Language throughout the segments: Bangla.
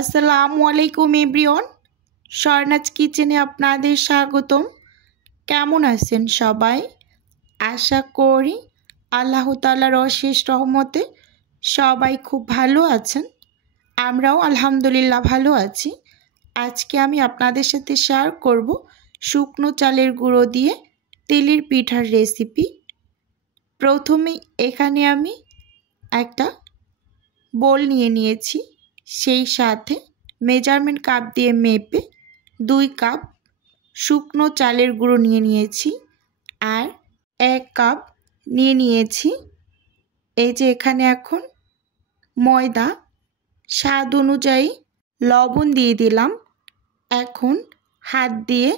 আসসালামু আলাইকুম এভরিওয়ান, স্বর্ণাজ কিচেনে আপনাদের স্বাগতম। কেমন আছেন সবাই? আশা করি আল্লাহ তাআলার অশেষ রহমতে সবাই খুব ভালো আছেন। আমরাও আলহামদুলিল্লাহ ভালো আছি। আজকে আমি আপনাদের সাথে শেয়ার করব শুকনো চালের গুঁড়ো দিয়ে তেলের পিঠার রেসিপি। প্রথমে এখানে আমি একটা বোল নিয়ে নিয়েছি, সেই সাথে মেজারমেন্ট কাপ দিয়ে মেপে 2 কাপ শুকনো চালের গুঁড়ো নিয়ে নিয়েছি আর 1 কাপ নিয়ে নিয়েছি এই যে এখানে এখন ময়দা, স্বাদ অনুযায়ী লবণ দিয়ে দিলাম। এখন হাত দিয়ে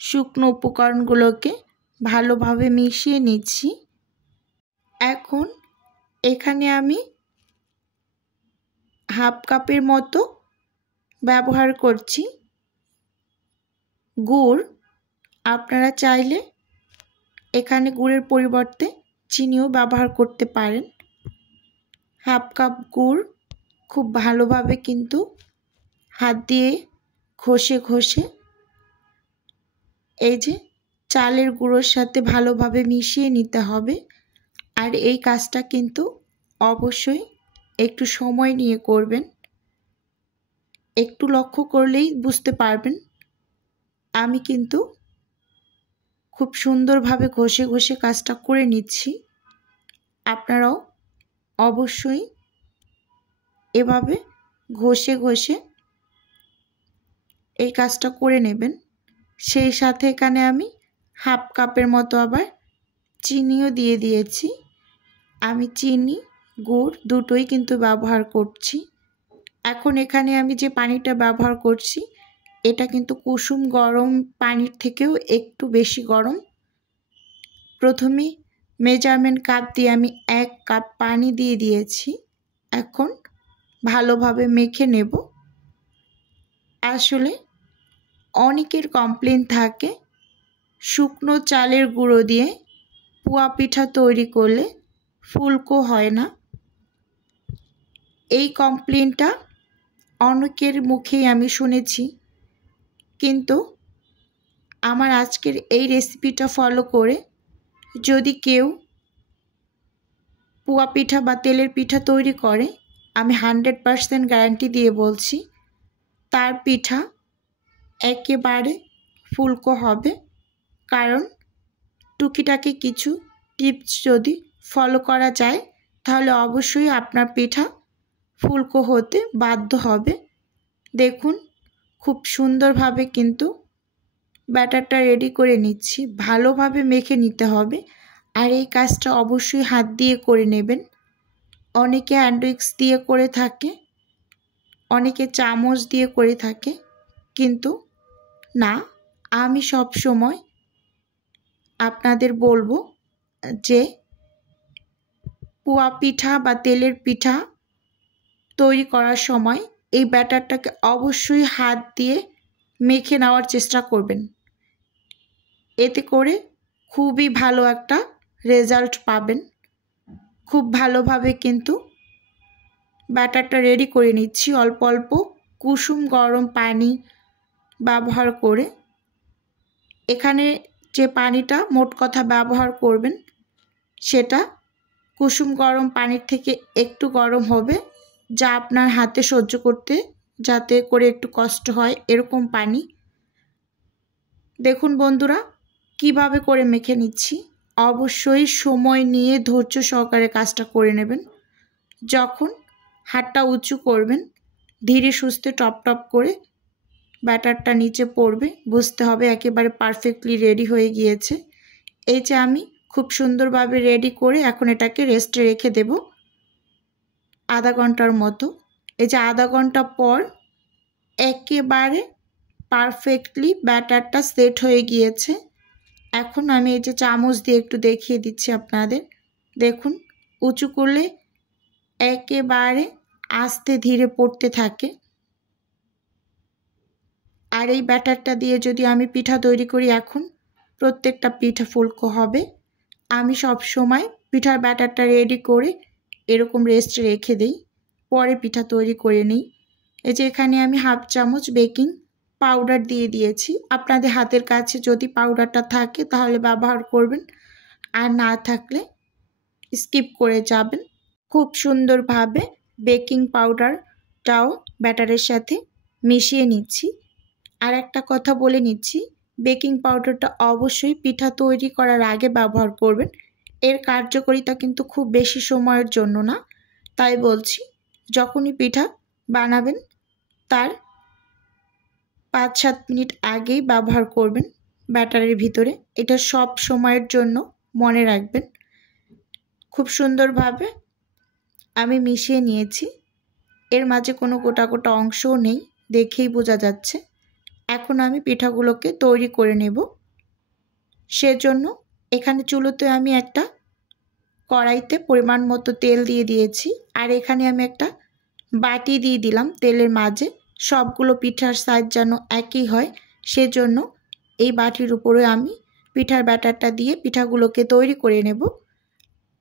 শুকনো উপকরণগুলোকে ভালোভাবে মিশিয়ে নিচ্ছি। এখন এখানে আমি হাফ কাপের মতো ব্যবহার করছি গুড়। আপনারা চাইলে এখানে গুড়ের পরিবর্তে চিনিও ব্যবহার করতে পারেন। হাফ কাপ গুড় খুব ভালোভাবে কিন্তু হাত দিয়ে ঘষে ঘষে এই যে চালের গুঁড়োর সাথে ভালোভাবে মিশিয়ে নিতে হবে। আর এই কাজটা কিন্তু অবশ্যই একটু সময় নিয়ে করবেন। একটু লক্ষ্য করলেই বুঝতে পারবেন আমি কিন্তু খুব সুন্দরভাবে ঘষে ঘষে কাজটা করে নিচ্ছি। আপনারাও অবশ্যই এভাবে ঘষে ঘষে এই কাজটা করে নেবেন। সেই সাথে এখানে আমি হাফ কাপের মতো আবার চিনিও দিয়ে দিয়েছি। আমি চিনি গুড় দুটোই কিন্তু ব্যবহার করছি। এখন এখানে আমি যে পানিটা ব্যবহার করছি এটা কিন্তু কুসুম গরম পানির থেকেও একটু বেশি গরম। প্রথমে মেজারমেন্ট কাপ দিয়ে আমি 1 কাপ পানি দিয়ে দিয়েছি। এখন ভালোভাবে মেখে নেব। আসলে অনেকের কমপ্লেন থাকে শুকনো চালের গুঁড়ো দিয়ে পুয়া পিঠা তৈরি করলে ফুলকো হয় না। এই কমপ্লেনটা অনেকের মুখেই আমি শুনেছি, কিন্তু আমার আজকের এই রেসিপিটা ফলো করে যদি কেউ পুয়া পিঠা বা তেলের পিঠা তৈরি করে, আমি 100% গ্যারান্টি দিয়ে বলছি তার পিঠা একেবারে ফুলকো হবে। কারণ টুকিটাকি কিছু টিপস যদি ফলো করা যায় তাহলে অবশ্যই আপনার পিঠা ফুলকো হতে বাধ্য হবে। দেখুন খুব সুন্দরভাবে কিন্তু ব্যাটারটা রেডি করে নিচ্ছি। ভালোভাবে মেখে নিতে হবে আর এই কাজটা অবশ্যই হাত দিয়ে করে নেবেন। অনেকে হ্যান্ড উইক্স দিয়ে করে থাকে, অনেকে চামচ দিয়ে করে থাকে, কিন্তু না, আমি সব সময় আপনাদের বলবো যে পুয়া পিঠা বা তেলের পিঠা তৈরি করার সময় এই ব্যাটারটাকে অবশ্যই হাত দিয়ে মেখে নেওয়ার চেষ্টা করবেন। এতে করে খুবই ভালো একটা রেজাল্ট পাবেন। খুব ভালোভাবে কিন্তু ব্যাটারটা রেডি করে নিচ্ছি অল্প অল্প কুসুম গরম পানি ব্যবহার করে। এখানে যে পানিটা মোট কথা ব্যবহার করবেন সেটা কুসুম গরম পানির থেকে একটু গরম হবে, যা আপনার হাতে সহ্য করতে যাতে করে একটু কষ্ট হয় এরকম পানি। দেখুন বন্ধুরা কিভাবে করে মেখে নিচ্ছি। অবশ্যই সময় নিয়ে ধৈর্য সহকারে কাজটা করে নেবেন। যখন হাতটা উঁচু করবেন ধীরে সুস্থে টপ টপ করে ব্যাটারটা নিচে পড়বে, বুঝতে হবে একেবারে পারফেক্টলি রেডি হয়ে গিয়েছে। এই যে আমি খুব সুন্দরভাবে রেডি করে এখন এটাকে রেস্টে রেখে দেব আধা ঘন্টার মতো। এই যে আধা ঘন্টা পর একেবারে পারফেক্টলি ব্যাটারটা সেট হয়ে গিয়েছে। এখন আমি এই যে চামচ দিয়ে একটু দেখিয়ে দিচ্ছি আপনাদের। দেখুন উঁচু করলে একেবারে আস্তে ধীরে পড়তে থাকে। আর এই ব্যাটারটা দিয়ে যদি আমি পিঠা তৈরি করি এখন প্রত্যেকটা পিঠা ফুলকো হবে। আমি সব সময় পিঠার ব্যাটারটা রেডি করে এরকম রেস্টে রেখে দিই, পরে পিঠা তৈরি করে নিই। এই যে এখানে আমি হাফ চামচ বেকিং পাউডার দিয়ে দিয়েছি। আপনাদের হাতের কাছে যদি পাউডারটা থাকে তাহলে ব্যবহার করবেন, আর না থাকলে স্কিপ করে যাবেন। খুব সুন্দরভাবে বেকিং পাউডারটাও ব্যাটারের সাথে মিশিয়ে নিচ্ছি। আর একটা কথা বলে নিচ্ছি, বেকিং পাউডারটা অবশ্যই পিঠা তৈরি করার আগে ব্যবহার করবেন। এর কার্যকারিতা কিন্তু খুব বেশি সময়ের জন্য না, তাই বলছি যখনই পিঠা বানাবেন তার 5-7 মিনিট আগেই ব্যবহার করবেন ব্যাটারের ভিতরে। এটা সব সময়ের জন্য মনে রাখবেন। খুব সুন্দরভাবে আমি মিশিয়ে নিয়েছি, এর মাঝে কোনো গোটা গোটা অংশও নেই, দেখেই বোঝা যাচ্ছে। এখন আমি পিঠাগুলোকে তৈরি করে নেব। সেজন্য এখানে চুলোতে আমি একটা কড়াইতে পরিমাণ মতো তেল দিয়ে দিয়েছি, আর এখানে আমি একটা বাটি দিয়ে দিলাম তেলের মাঝে। সবগুলো পিঠার সাইজ যেন একই হয়, সেজন্য এই বাটির উপরে আমি পিঠার ব্যাটারটা দিয়ে পিঠাগুলোকে তৈরি করে নেব।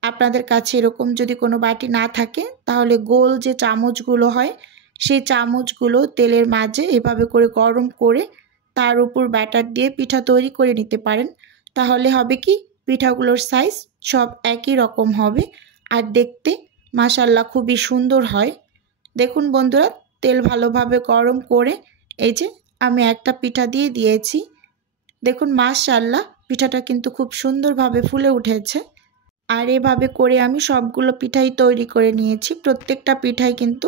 আপনাদের কাছে এরকম যদি কোনো বাটি না থাকে তাহলে গোল যে চামচগুলো হয় সেই চামচগুলো তেলের মাঝে এভাবে করে গরম করে তার উপর ব্যাটার দিয়ে পিঠা তৈরি করে নিতে পারেন। তাহলে হবে কি, পিঠাগুলোর সাইজ সব একই রকম হবে আর দেখতে মাশাআল্লাহ খুবই সুন্দর হয়। দেখুন বন্ধুরা, তেল ভালোভাবে গরম করে এই যে আমি একটা পিঠা দিয়ে দিয়েছি। দেখুন মাশাআল্লাহ পিঠাটা কিন্তু খুব সুন্দরভাবে ফুলে উঠেছে। আর এভাবে করে আমি সবগুলো পিঠাই তৈরি করে নিয়েছি। প্রত্যেকটা পিঠাই কিন্তু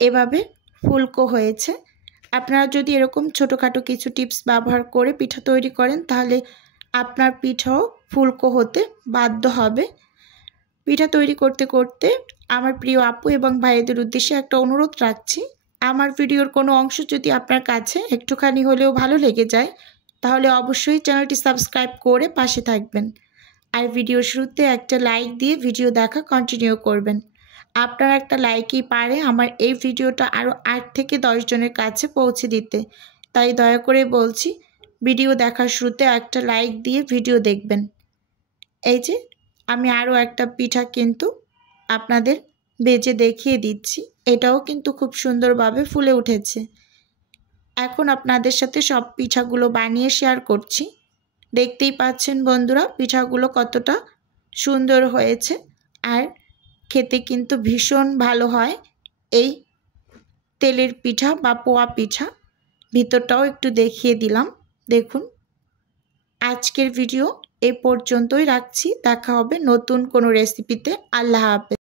এভাবে ফুলকো হয়েছে। আপনারা যদি এরকম ছোটোখাটো কিছু টিপস ব্যবহার করে পিঠা তৈরি করেন তাহলে আপনার পিঠাও ফুলকো হতে বাধ্য হবে। পিঠা তৈরি করতে করতে আমার প্রিয় আপু এবং ভাইদের উদ্দেশ্যে একটা অনুরোধ রাখছি, আমার ভিডিওর কোনো অংশ যদি আপনার কাছে একটুখানি হলেও ভালো লেগে যায় তাহলে অবশ্যই চ্যানেলটি সাবস্ক্রাইব করে পাশে থাকবেন। আর ভিডিও শুরুতে একটা লাইক দিয়ে ভিডিও দেখা কন্টিনিউ করবেন। আপনার একটা লাইকই পারে আমার এই ভিডিওটা আরও 8 থেকে 10 জনের কাছে পৌঁছে দিতে। তাই দয়া করে বলছি, ভিডিও দেখার শুরুতে একটা লাইক দিয়ে ভিডিও দেখবেন। এই যে আমি আরও একটা পিঠা কিন্তু আপনাদের ভেজে দেখিয়ে দিচ্ছি, এটাও কিন্তু খুব সুন্দরভাবে ফুলে উঠেছে। এখন আপনাদের সাথে সব পিঠাগুলো বানিয়ে শেয়ার করছি। দেখতেই পাচ্ছেন বন্ধুরা পিঠাগুলো কতটা সুন্দর হয়েছে, আর খেতে কিন্তু ভীষণ ভালো হয় এই তেলের পিঠা বা পোয়া পিঠা। ভিতরটাও একটু দেখিয়ে দিলাম। দেখুন, আজকের ভিডিও এ পর্যন্তই রাখছি। দেখা হবে নতুন কোনো রেসিপিতে। আল্লাহ হাফেজ।